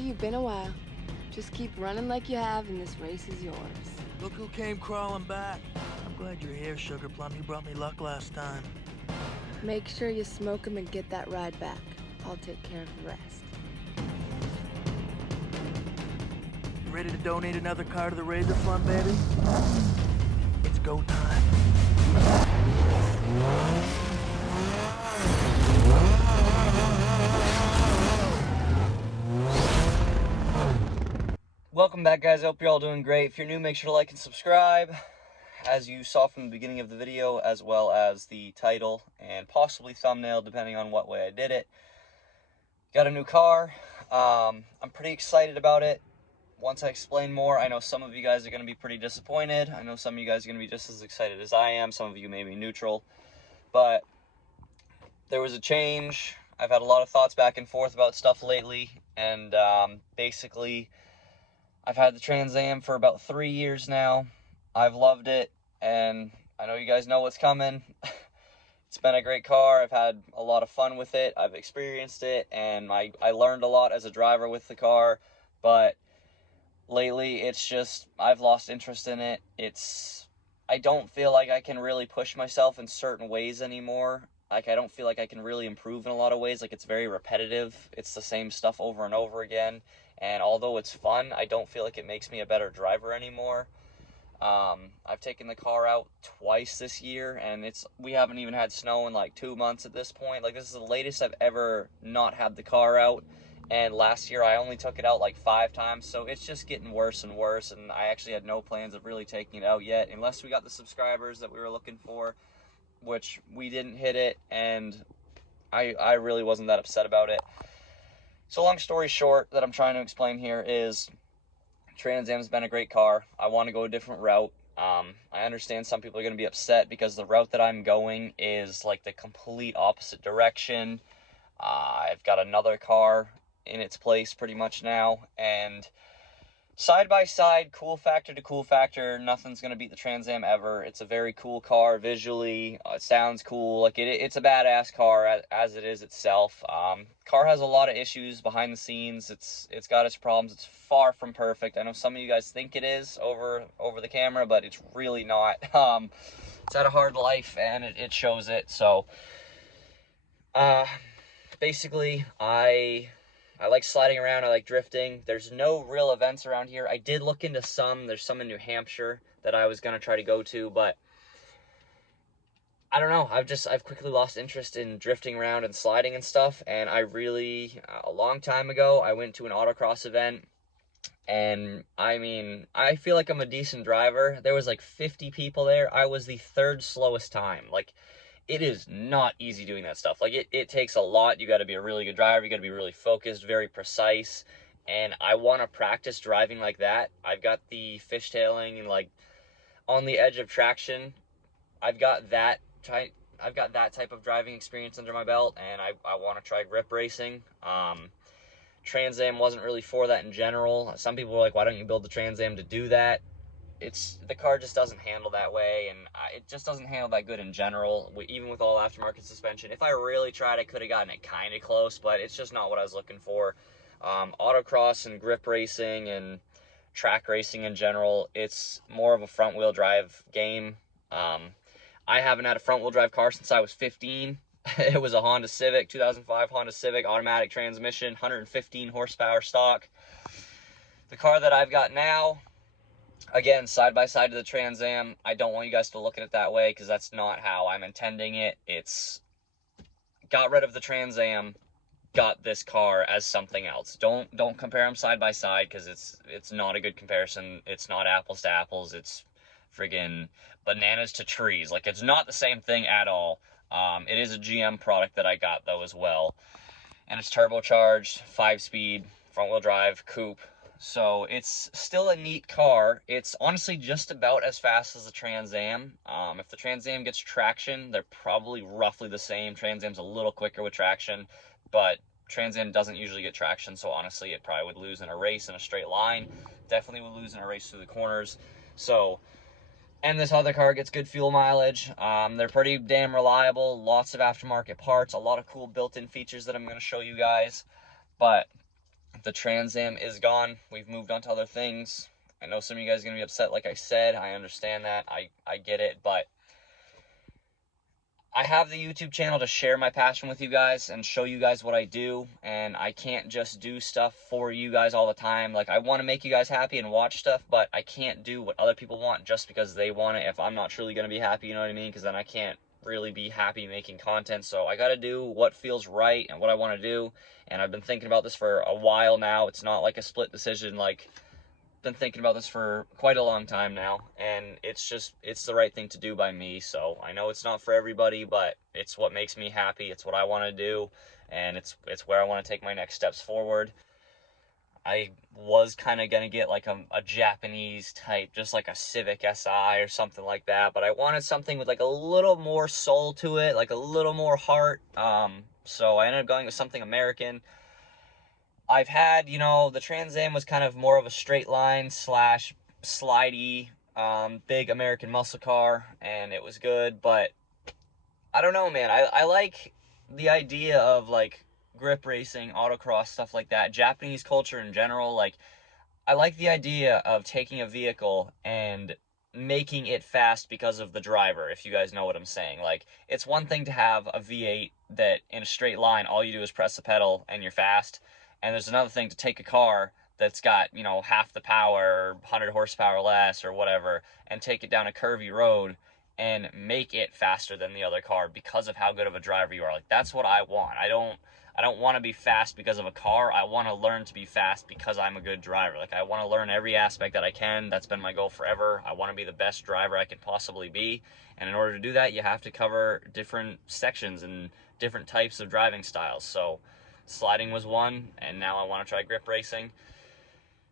you've been a while. Just keep running like you have, and this race is yours. Look who came crawling back. I'm glad you're here, Sugar Plum. You brought me luck last time. Make sure you smoke him and get that ride back. I'll take care of the rest. You ready to donate another car to the Razor Fund, baby? It's go time. Welcome back, guys. I hope you're all doing great. If you're new, make sure to like and subscribe. As you saw from the beginning of the video, as well as the title and possibly thumbnail, depending on what way I did it, got a new car. I'm pretty excited about it. Once I explain more, I know some of you guys are going to be pretty disappointed. I know some of you guys are going to be just as excited as I am. Some of you may be neutral. But there was a change. I've had a lot of thoughts back and forth about stuff lately. And basically, I've had the Trans Am for about 3 years now. I've loved it. And I know you guys know what's coming. It's been a great car. I've had a lot of fun with it. I've experienced it. And I learned a lot as a driver with the car. But lately, it's just, I've lost interest in it. I don't feel like I can really push myself in certain ways anymore. Like, I don't feel like I can really improve in a lot of ways. Like, it's very repetitive. It's the same stuff over and over again. And although it's fun, I don't feel like it makes me a better driver anymore. I've taken the car out twice this year, and we haven't even had snow in like 2 months at this point. Like, this is the latest I've ever not had the car out. And last year I only took it out like 5 times, so it's just getting worse and worse, and I actually had no plans of really taking it out yet, unless we got the subscribers that we were looking for, which we didn't hit it, and I really wasn't that upset about it. So long story short that I'm trying to explain here is Trans Am's been a great car. I want to go a different route. I understand some people are going to be upset because the route that I'm going is like the complete opposite direction. I've got another car in its place pretty much now, and side by side, cool factor to cool factor, nothing's gonna beat the Trans Am ever. It's a very cool car visually. It sounds cool. Like it's a badass car as it is itself. Car has a lot of issues behind the scenes. It's got its problems. It's far from perfect. I know some of you guys think it is over the camera, but it's really not. It's had a hard life, and it shows it. So basically, I like sliding around. I like drifting. There's no real events around here. I did look into some. There's some in New Hampshire that I was going to try to go to, but I don't know. I've quickly lost interest in drifting around and sliding and stuff. And I really, a long time ago, I went to an autocross event. And I mean, I feel like I'm a decent driver. There was like 50 people there. I was the 3rd slowest time. Like, it is not easy doing that stuff. Like, it takes a lot. You got to be a really good driver. You got to be really focused, very precise. And I want to practice driving like that. I've got the fishtailing and like on the edge of traction. I've got that type of driving experience under my belt, and I want to try grip racing. Trans Am wasn't really for that in general. Some people were like, why don't you build the Trans Am to do that? The car just doesn't handle that way, and it just doesn't handle that good in general, even with all aftermarket suspension. If I really tried, I could have gotten it kind of close, but it's just not what I was looking for. Autocross and grip racing and track racing in general, it's more of a front-wheel drive game. I haven't had a front-wheel drive car since I was 15. It was a Honda Civic, 2005 Honda Civic, automatic transmission, 115 horsepower stock. The car that I've got now, again, side by side to the Trans Am. I don't want you guys to look at it that way, because that's not how I'm intending it. It's got rid of the Trans Am, got this car as something else. Don't compare them side by side, because it's not a good comparison. It's not apples to apples. It's friggin' bananas to trees. Like, it's not the same thing at all. It is a GM product that I got though as well, and it's turbocharged, 5-speed, front-wheel drive, coupe. So it's still a neat car. It's honestly just about as fast as the Trans Am. If the Trans Am gets traction, they're probably roughly the same. Trans Am's a little quicker with traction, but Trans Am doesn't usually get traction, so honestly it probably would lose in a race in a straight line. Definitely would lose in a race through the corners. So, and this other car gets good fuel mileage. They're pretty damn reliable. Lots of aftermarket parts. A lot of cool built-in features that I'm going to show you guys. But The Trans Am is gone. We've moved on to other things. I know some of you guys are going to be upset, like I said. I understand that. I get it, but I have the YouTube channel to share my passion with you guys and show you guys what I do, and I can't just do stuff for you guys all the time. Like, I want to make you guys happy and watch stuff, but I can't do what other people want just because they want it if I'm not truly going to be happy, you know what I mean? Because then I can't really be happy making content. So I got to do what feels right and what I want to do, and I've been thinking about this for a while now. It's not like a split decision. Like, been thinking about this for quite a long time now, and it's the right thing to do by me. So I know it's not for everybody, but it's what makes me happy. It's what I want to do, and it's where I want to take my next steps forward. I was kind of gonna get like a Japanese type, just like a Civic Si or something like that, but I wanted something with like a little more soul to it, like a little more heart. So I ended up going with something American. I've had, the Trans Am was kind of more of a straight line slash slidey, big American muscle car, and it was good, but I don't know, man. I like the idea of, like, grip racing, autocross, stuff like that, Japanese culture in general. Like, I like the idea of taking a vehicle and making it fast because of the driver, if you guys know what I'm saying. Like, it's one thing to have a V8 that in a straight line, all you do is press the pedal and you're fast. And there's another thing to take a car that's got, half the power, 100 horsepower less or whatever, and take it down a curvy road and make it faster than the other car because of how good of a driver you are. Like, that's what I want. I don't want to be fast because of a car. I want to learn to be fast because I'm a good driver. Like, I want to learn every aspect that I can. That's been my goal forever. I want to be the best driver I can possibly be. And in order to do that, you have to cover different sections and different types of driving styles. So sliding was one, and now I want to try grip racing.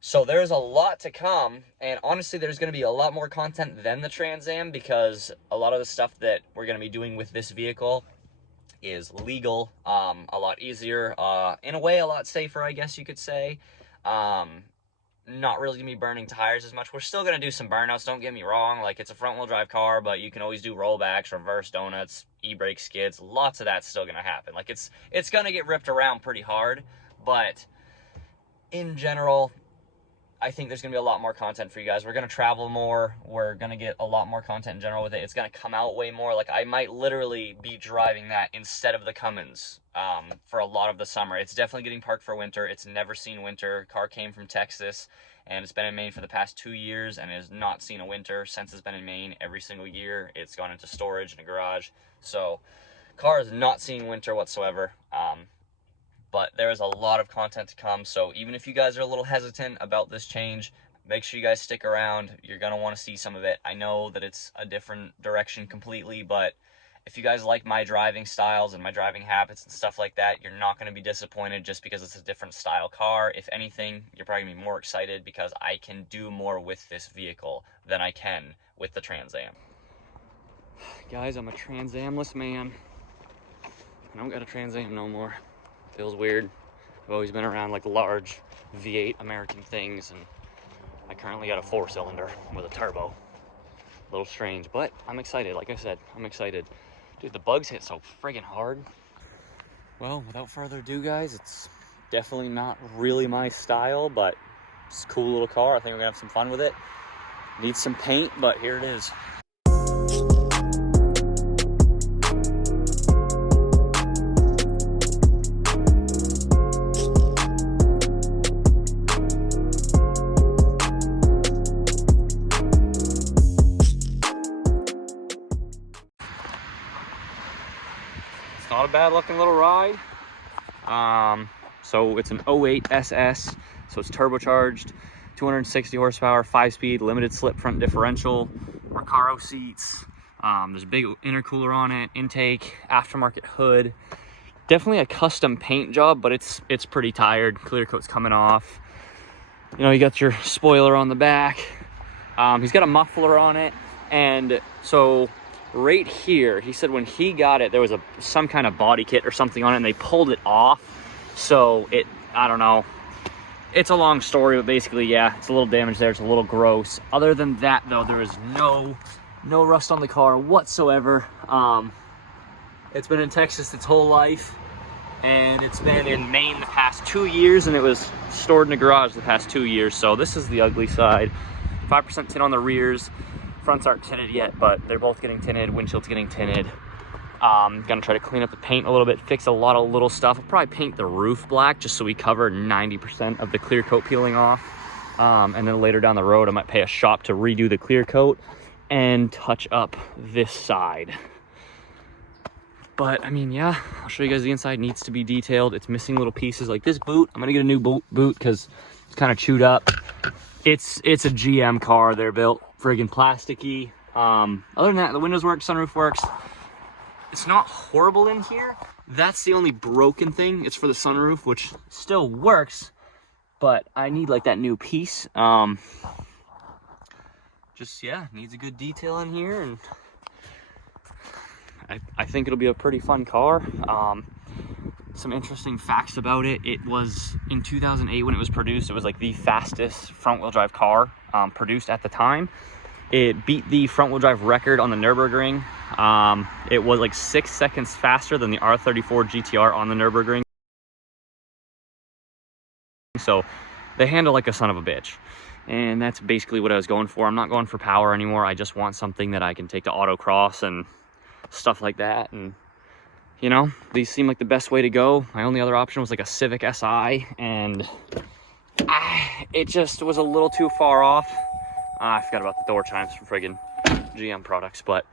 So there's a lot to come, and honestly, there's going to be a lot more content than the Trans Am because a lot of the stuff that we're going to be doing with this vehicle is legal, a lot easier, in a way a lot safer, I guess you could say. Not really gonna be burning tires as much. We're still gonna do some burnouts, don't get me wrong. Like, it's a front wheel drive car, but you can always do rollbacks, reverse donuts, e-brake skids. Lots of that's still gonna happen. Like, it's gonna get ripped around pretty hard, but in general, I think there's going to be a lot more content for you guys. We're going to travel more. We're going to get a lot more content in general with it. It's going to come out way more. Like, I might literally be driving that instead of the Cummins for a lot of the summer. It's definitely getting parked for winter. It's never seen winter. Car came from Texas, and it's been in Maine for the past 2 years and has not seen a winter since it's been in Maine. Every single year, it's gone into storage in a garage. So, car is not seeing winter whatsoever. But there is a lot of content to come, so even if you guys are a little hesitant about this change, make sure you guys stick around. You're going to want to see some of it. I know that it's a different direction completely, but if you guys like my driving styles and my driving habits and stuff like that, you're not going to be disappointed just because it's a different style car. If anything, you're probably going to be more excited because I can do more with this vehicle than I can with the Trans Am. Guys, I'm a Trans Am-less man. I don't got a Trans Am no more. Feels weird. I've always been around like large V8 American things, and I currently got a 4-cylinder with a turbo. A little strange, but I'm excited. Like I said, I'm excited. Dude, the bugs hit so friggin' hard. Well, without further ado, guys, it's definitely not really my style, but it's a cool little car. I think we're gonna have some fun with it. Needs some paint, but here it is. Not a bad looking little ride. So it's an 08 SS, so it's turbocharged, 260 horsepower, 5-speed, limited slip front differential, Recaro seats. There's a big intercooler on it, intake, aftermarket hood. Definitely a custom paint job, but it's pretty tired. Clear coat's coming off. You got your spoiler on the back. He's got a muffler on it, and so right here, he said when he got it, there was some kind of body kit or something on it, and they pulled it off. So I don't know. It's a long story, but basically, yeah, it's a little damage there. It's a little gross. Other than that, though, there is no rust on the car whatsoever. It's been in Texas its whole life. and it's been in Maine the past 2 years, and it was stored in a garage the past 2 years. So this is the ugly side. 5% tint on the rears. Fronts aren't tinted yet, but they're both getting tinted. Windshield's getting tinted. Gonna try to clean up the paint a little bit, fix a lot of little stuff. I'll probably paint the roof black just so we cover 90% of the clear coat peeling off. And then later down the road, I might pay a shop to redo the clear coat and touch up this side. But I mean, yeah, I'll show you guys the inside. Needs to be detailed. It's missing little pieces like this boot. I'm gonna get a new boot because it's kind of chewed up. It's a GM car. They're built friggin' plasticky. Other than that, the windows work, sunroof works. It's not horrible in here. That's the only broken thing. It's for the sunroof, which still works, but I need like that new piece. Just, yeah, needs a good detail in here, and I think it'll be a pretty fun car. Some interesting facts about it. It was in 2008 when it was produced. It was like the fastest front-wheel drive car produced at the time. It beat the front-wheel drive record on the Nürburgring. It was like 6 seconds faster than the R34 GTR on the Nürburgring. So they handle like a son of a bitch. And that's basically what I was going for. I'm not going for power anymore. I just want something that I can take to autocross and stuff like that. And you know, these seem like the best way to go. My only other option was like a Civic Si, and it just was a little too far off. I forgot about the door chimes from friggin' GM products, but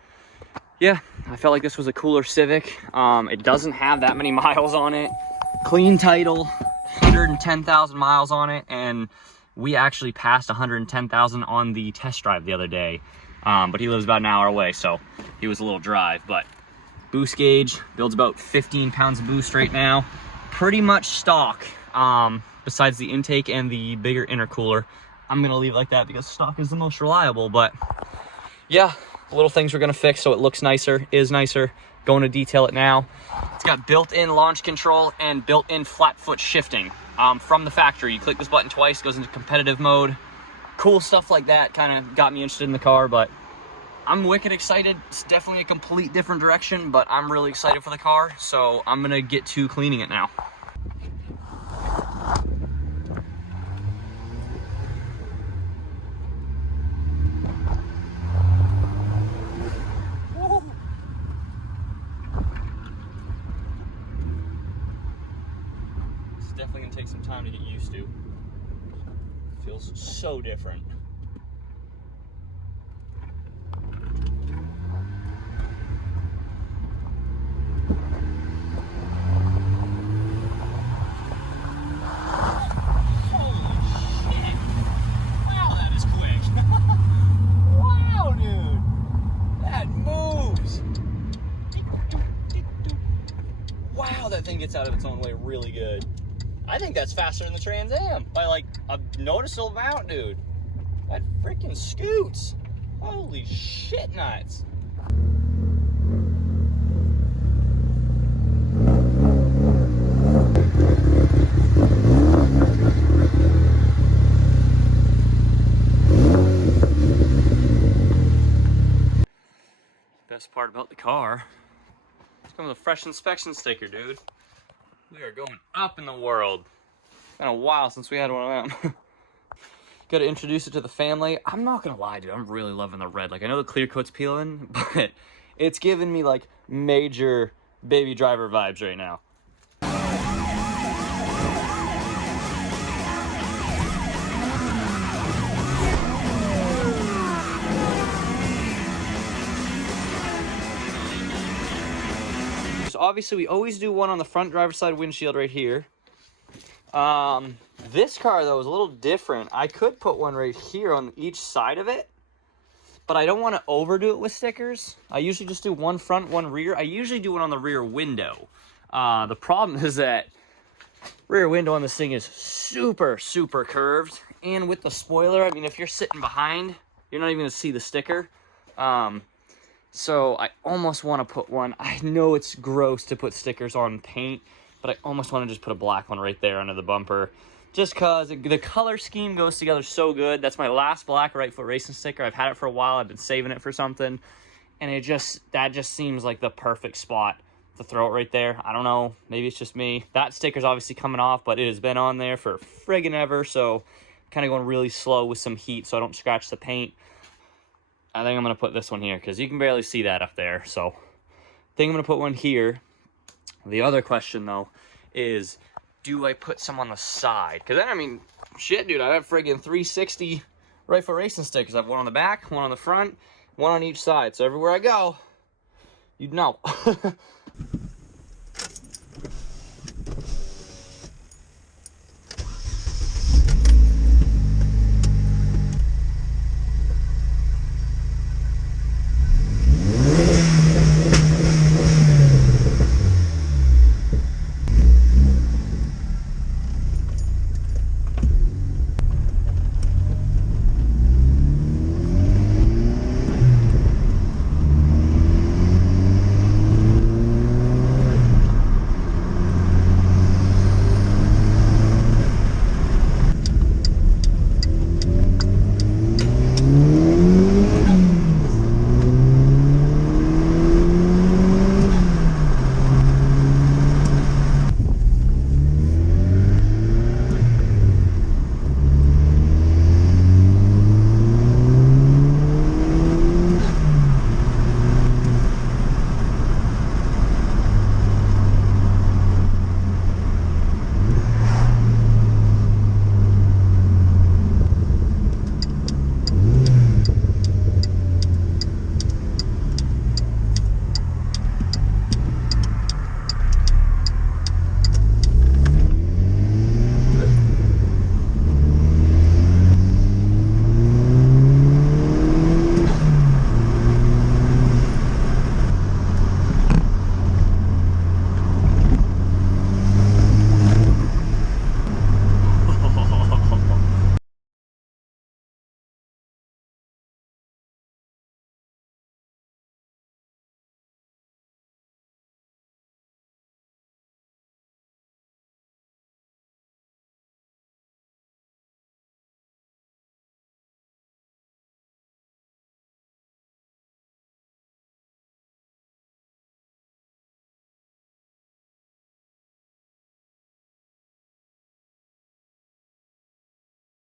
yeah, I felt like this was a cooler Civic. It doesn't have that many miles on it. Clean title, 110,000 miles on it, and we actually passed 110,000 on the test drive the other day. But he lives about an hour away, so he was a little drive. But boost gauge builds about 15 pounds of boost right now. Pretty much stock, besides the intake and the bigger intercooler. I'm gonna leave it like that because stock is the most reliable. But yeah, little things we're gonna fix so it looks nicer, is nicer. Going to detail it now. It's got built-in launch control and built-in flat foot shifting from the factory. You click this button twice, goes into competitive mode. Cool stuff like that kind of got me interested in the car, but I'm wicked excited. It's definitely a complete different direction, but I'm really excited for the car, so I'm gonna get to cleaning it now. It's definitely gonna take some time to get used to. Feels so different. Gets out of its own way really good. I think that's faster than the Trans Am by like a noticeable amount, dude. That freaking scoots. Holy shit nuts. Best part about the car, it's come with a fresh inspection sticker, dude. We are going up in the world. Been a while since we had one of them. Got to introduce it to the family. I'm not gonna lie, dude. I'm really loving the red. Like, I know the clear coat's peeling, but it's giving me like major Baby Driver vibes right now. Obviously, we always do one on the front driver's side windshield right here. This car, though, is a little different. I could put one right here on each side of it, but I don't want to overdo it with stickers. I usually just do one front, one rear. I usually do one on the rear window. The problem is that rear window on this thing is super, super curved. And with the spoiler, I mean, if you're sitting behind, you're not even going to see the sticker. So I almost want to put one. I know it's gross to put stickers on paint, but I almost want to just put a black one right there under the bumper. Just because the color scheme goes together so good. That's my last black Right Foot Racing sticker. I've had it for a while. I've been saving it for something. And that just seems like the perfect spot to throw it right there. I don't know. Maybe it's just me. That sticker's obviously coming off, but it has been on there for friggin' ever, so kind of going really slow with some heat so I don't scratch the paint. I think I'm going to put this one here because you can barely see that up there. So I think I'm going to put one here. The other question, though, is do I put some on the side? Because then, I mean, shit, dude, I have friggin' 360 rifle racing stickers. I have one on the back, one on the front, one on each side. So everywhere I go, you'd know.